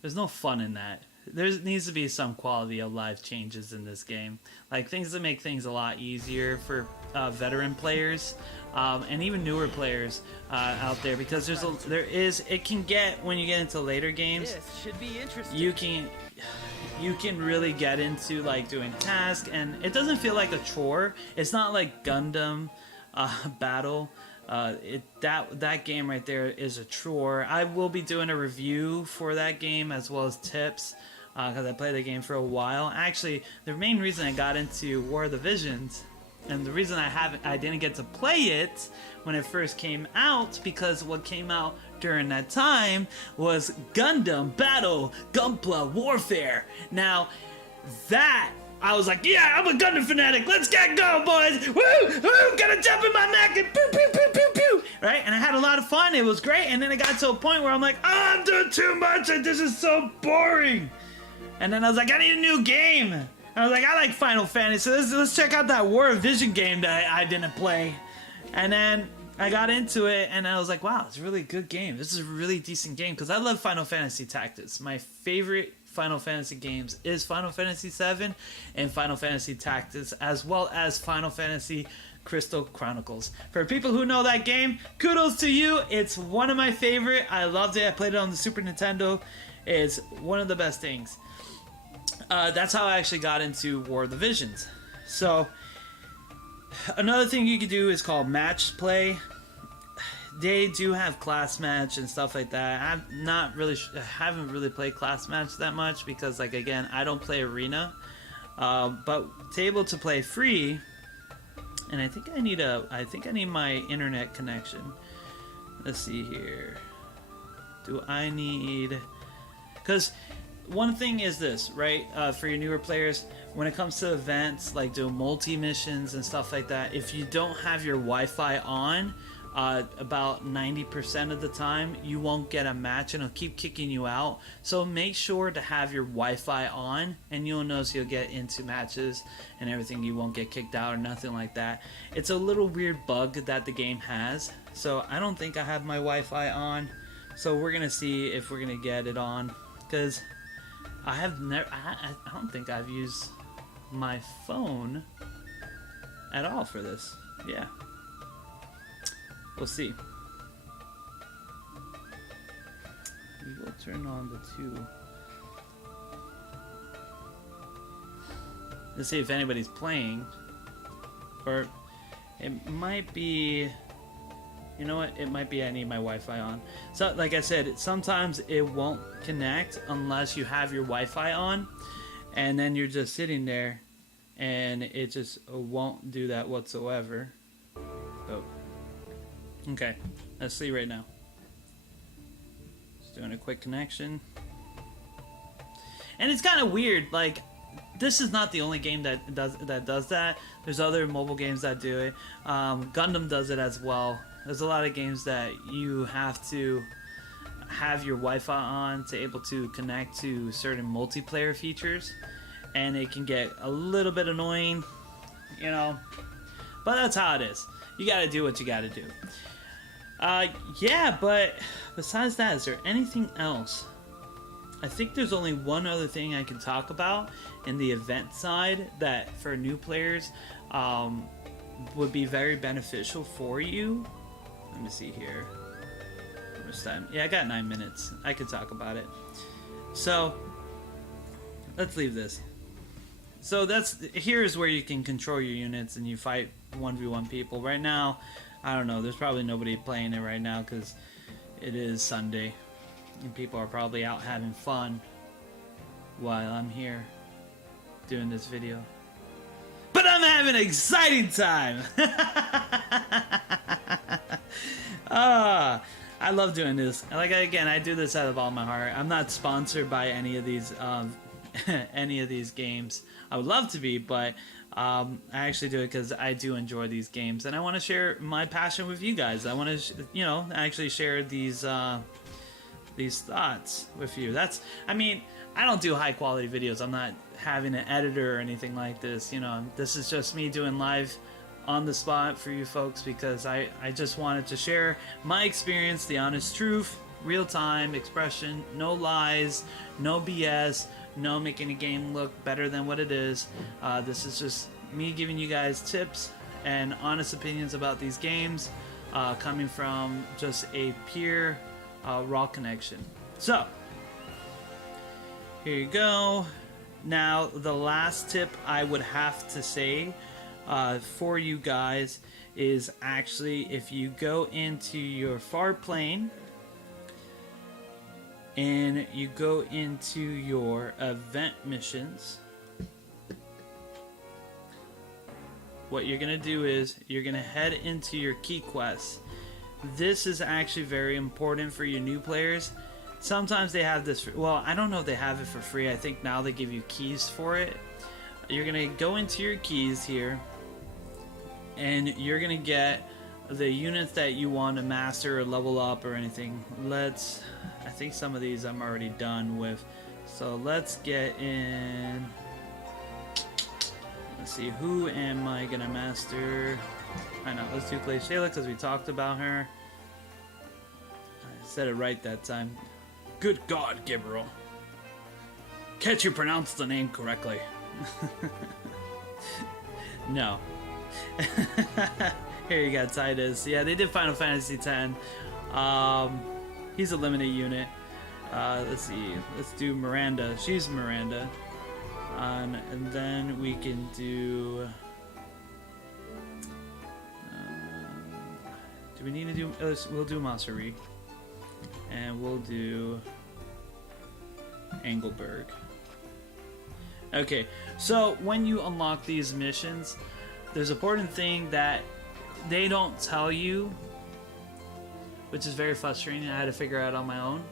there's no fun in that. There needs to be some quality of life changes in this game. Like things that make things a lot easier for veteran players, and even newer players out there. Because it can get, when you get into later games, this should be interesting. You can really get into like doing tasks, and it doesn't feel like a chore. It's not like Gundam Battle. That game right there is a chore. I will be doing a review for that game as well as tips because I played the game for a while. Actually, the main reason I got into War of the Visions and the reason I didn't get to play it when it first came out, because what came out during that time was Gundam Battle Gunpla Warfare. Now that I was like, yeah, I'm a Gundam fanatic. Let's get go, boys. Woo, woo, gotta jump in my mech and pew, pew, pew, pew, pew. Right? And I had a lot of fun. It was great. And then it got to a point where I'm like, oh, I'm doing too much and this is so boring. And then I was like, I need a new game. And I was like, I like Final Fantasy. Let's check out that War of Vision game that I didn't play. And then I got into it and I was like, wow, it's a really good game. This is a really decent game because I love Final Fantasy Tactics. My favorite Final Fantasy games is Final Fantasy VII and Final Fantasy Tactics, as well as Final Fantasy Crystal Chronicles. For people who know that game, kudos to you. It's one of my favorite. I loved it. I played it on the Super Nintendo. It's one of the best things. That's how I actually got into War of the Visions. So another thing you could do is called match play. They do have class match and stuff like that. Haven't really played class match that much because, like, again, I don't play arena. But to able to play free, and I think I need my internet connection. Let's see here. Do I need? Because one thing is this, right? For your newer players, when it comes to events like doing multi missions and stuff like that, if you don't have your Wi-Fi on, about 90% of the time you won't get a match and it'll keep kicking you out. So make sure to have your Wi-Fi on, and you'll notice you'll get into matches and everything. You won't get kicked out or nothing like that. It's a little weird bug that the game has. So I don't think I have my Wi-Fi on. So we're gonna see if we're gonna get it on, because I have never. I don't think I've used my phone at all for this. Yeah. We'll see. We will turn on the 2. Let's see if anybody's playing. Or it might be... You know what? It might be I need my Wi-Fi on. So, like I said, sometimes it won't connect unless you have your Wi-Fi on. And then you're just sitting there and it just won't do that whatsoever. Oh. Okay, let's see right now. Just doing a quick connection. And it's kind of weird, like, this is not the only game that does that. There's other mobile games that do it. Gundam does it as well. There's a lot of games that you have to have your Wi-Fi on to able to connect to certain multiplayer features. And it can get a little bit annoying, you know. But that's how it is. You gotta do what you gotta do. Yeah, but besides that, is there anything else? I think there's only one other thing I can talk about in the event side that for new players would be very beneficial for you. Let me see here. How much time? Yeah, I got 9 minutes. I could talk about it. So, let's leave this. So here's where you can control your units and you fight 1v1 people. Right now, I don't know, there's probably nobody playing it right now because it is Sunday and people are probably out having fun while I'm here doing this video. But I'm having an exciting time! I love doing this. Like, again, I do this out of all my heart. I'm not sponsored by any of these any of these games. I would love to be, but I actually do it because I do enjoy these games, and I want to share my passion with you guys. I want to, you know, actually share these thoughts with you. I mean, I don't do high quality videos. I'm not having an editor or anything like this. You know, this is just me doing live on the spot for you folks because I just wanted to share my experience, the honest truth, real time expression, no lies, no BS. No making a game look better than what it is. This is just me giving you guys tips and honest opinions about these games, coming from just a pure raw connection. So here you go. Now the last tip I would have to say for you guys is actually if you go into your far plane and you go into your event missions, what you're gonna do is you're gonna head into your key quests. This is actually very important for your new players. Sometimes they have this, well, I don't know if they have it for free. I think now they give you keys for it. You're gonna go into your keys here and you're gonna get the units that you want to master or level up or anything. I think some of these I'm already done with. So let's get in. Let's see, who am I gonna master? I know, let's do Play Shayla because we talked about her. I said it right that time. Good God, Gabriel. Can't you pronounce the name correctly? No. Here you got Titus. Yeah, they did Final Fantasy X. He's a limited unit. Let's see. Let's do Miranda. She's Miranda. And then we can do... do we need to do... we'll do Masuri. And we'll do... Engelberg. Okay, so when you unlock these missions, there's an important thing that they don't tell you, which is very frustrating. I had to figure out on my own.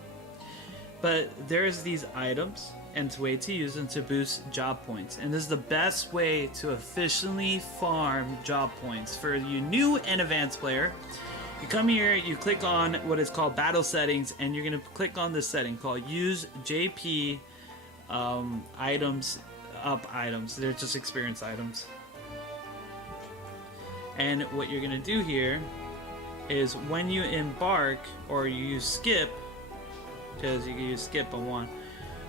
But there's these items and it's a way to use them to boost job points. And this is the best way to efficiently farm job points. For you new and advanced player, You come here, you click on what is called battle settings, and you're going to click on this setting called use JP items up items. They're just experience items. And what you're going to do here is when you embark or you use skip, because you can use skip on one,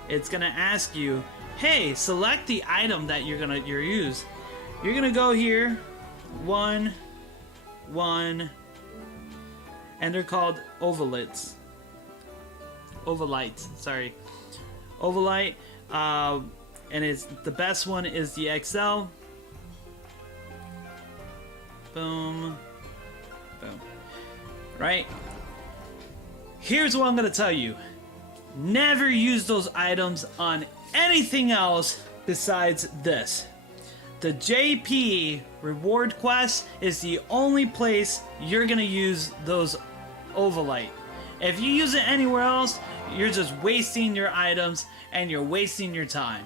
it's going to ask you, hey, select the item that you're use. You're going to go here, one, and they're called ovalites. Sorry. Ovalite, and it's the best one is the XL. Boom. Boom. Right? Here's what I'm going to tell you. Never use those items on anything else besides this. The JP reward quest is the only place you're going to use those ovalite. If you use it anywhere else, you're just wasting your items and you're wasting your time.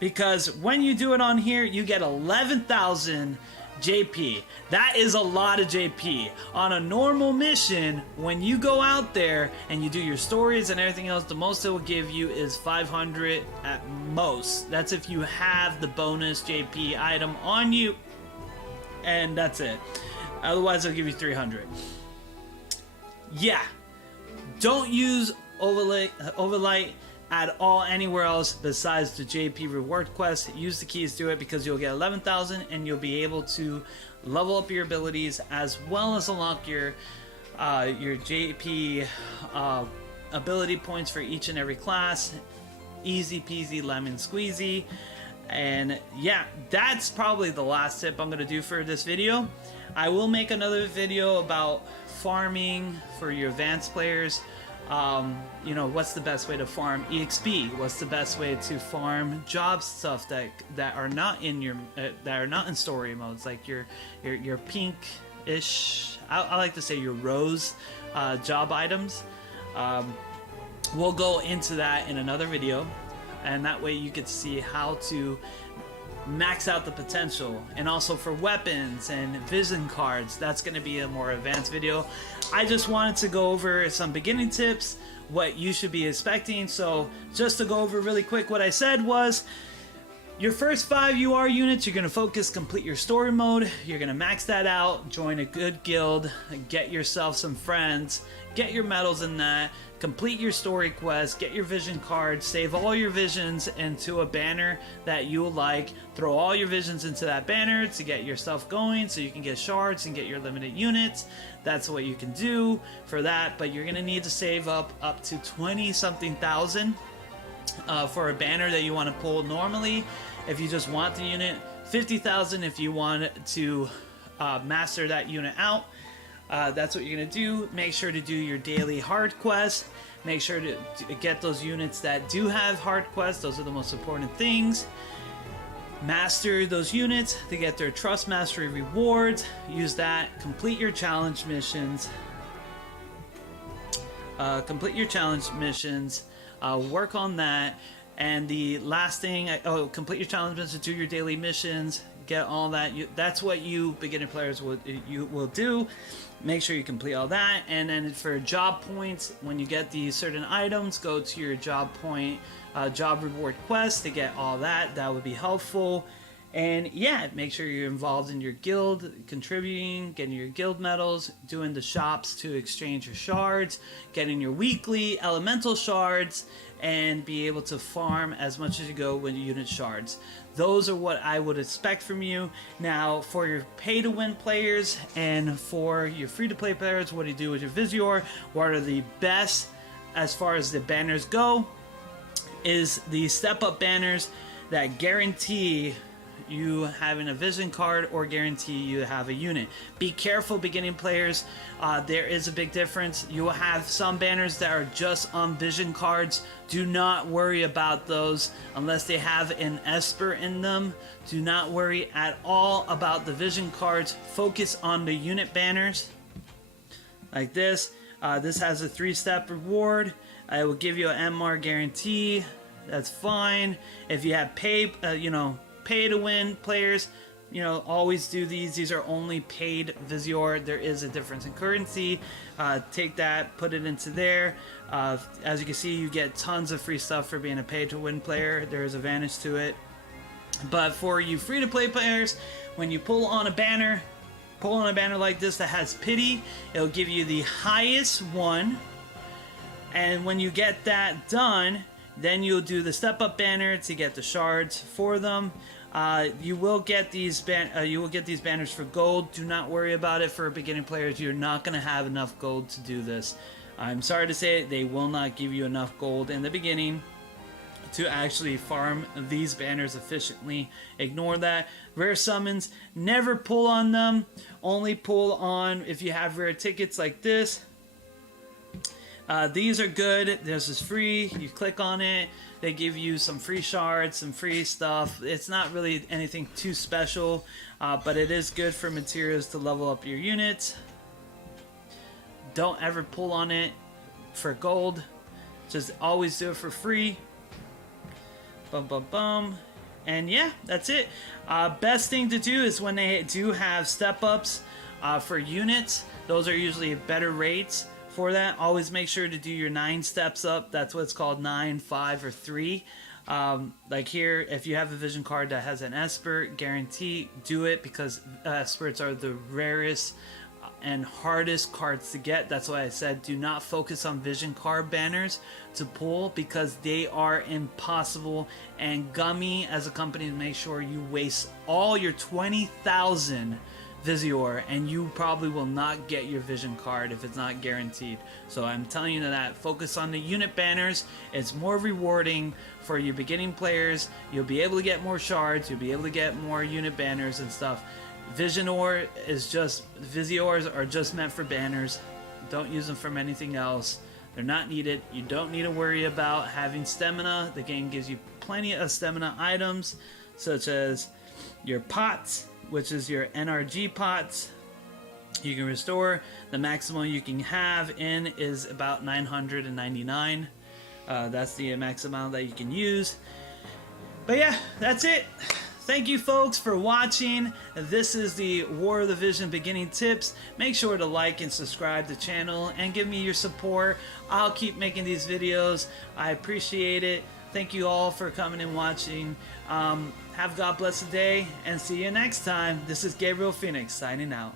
Because when you do it on here, you get 11,000 JP. That is a lot of JP. On a normal mission, when you go out there and you do your stories and everything else, the most it will give you is 500 at most. That's if you have the bonus JP item on you, and that's it. Otherwise, it'll give you 300. Yeah, don't use Overlight at all anywhere else besides the JP reward quest. Use the keys to it because you'll get 11,000 and you'll be able to level up your abilities as well as unlock your JP ability points for each and every class. Easy peasy lemon squeezy. And yeah, that's probably the last tip I'm going to do for this video. I will make another video about farming for your advanced players. You know, what's the best way to farm EXP? What's the best way to farm job stuff that are not in your that are not in story modes, like your pink-ish, I like to say your rose job items. We'll go into that in another video, and that way you get to see how to max out the potential. And also for weapons and vision cards, that's going to be a more advanced video. I just wanted to go over some beginning tips, what you should be expecting. So just to go over really quick, what I said was your first 5 UR units, you're going to focus, complete your story mode, you're going to max that out, join a good guild, get yourself some friends, get your medals in that, complete your story quest, get your vision cards, save all your visions into a banner that you like, throw all your visions into that banner to get yourself going so you can get shards and get your limited units. That's what you can do for that, but you're going to need to save up to 20-something thousand for a banner that you want to pull. Normally, if you just want the unit, 50,000 if you want to master that unit out. That's what you're going to do. Make sure to do your daily hard quests. Make sure to get those units that do have hard quests. Those are the most important things. Master those units to get their trust mastery rewards. Use that. Complete your challenge missions. Work on that. And the last thing, complete your challenge missions, do your daily missions, get all that. That's what you beginner players will do. Make sure you complete all that. And then for job points, when you get these certain items, go to your job point, job reward quest to get all that. That would be helpful. And yeah, make sure you're involved in your guild, contributing, getting your guild medals, doing the shops to exchange your shards, getting your weekly elemental shards, and be able to farm as much as you go with unit shards. Those are what I would expect from you. Now, for your pay-to-win players and for your free-to-play players, what do you do with your Visior? What are the best as far as the banners go? Is the step-up banners that guarantee you having a vision card or guarantee you have a unit. Be careful, beginning players. There is a big difference. You will have some banners that are just on vision cards. Do not worry about those unless they have an Esper in them. Do not worry at all about the vision cards. Focus on the unit banners like this. This has a 3-step reward. It will give you an MR guarantee. That's fine. If you have pay to win players, you know, always do these. These are only paid Visior. There is a difference in currency. Take that, put it into there. As you can see, you get tons of free stuff for being a pay-to-win player. There is a advantage to it. But for you free-to-play players, when you pull on a banner like this that has pity, it'll give you the highest one. And when you get that done, then you'll do the step-up banner to get the shards for them. You will get these banners for gold. Do not worry about it for beginning players. You're not going to have enough gold to do this. I'm sorry to say it, they will not give you enough gold in the beginning to actually farm these banners efficiently. Ignore that. Rare summons, never pull on them. Only pull on if you have rare tickets like this. These are good. This is free. You click on it. They give you some free shards, some free stuff. It's not really anything too special, but it is good for materials to level up your units. Don't ever pull on it for gold. Just always do it for free. Bum, bum, bum. And yeah, that's it. Best thing to do is when they do have step-ups for units. Those are usually better rates. For that, always make sure to do your 9 steps up. That's what's called 9, 5, or 3. Like here, if you have a vision card that has an Esper, guarantee do it, because Espers are the rarest and hardest cards to get. That's why I said do not focus on vision card banners to pull, because they are impossible. And Gummy, as a company, to make sure you waste all your 20,000 Visior, and you probably will not get your vision card if it's not guaranteed. So I'm telling you that focus on the unit banners. It's more rewarding for your beginning players. You'll be able to get more shards, you'll be able to get more unit banners and stuff. Visiors are just meant for banners. Don't use them for anything else. They're not needed. You don't need to worry about having stamina. The game gives you plenty of stamina items, such as your pots, which is your NRG pots. You can restore. The maximum you can have in is about 999. That's the max amount that you can use. But yeah, that's it. Thank you folks for watching. This is the War of the Vision beginning tips. Make sure to like and subscribe to the channel and give me your support. I'll keep making these videos. I appreciate it. Thank you all for coming and watching. Have God bless the day, and see you next time. This is Gabriel Phoenix signing out.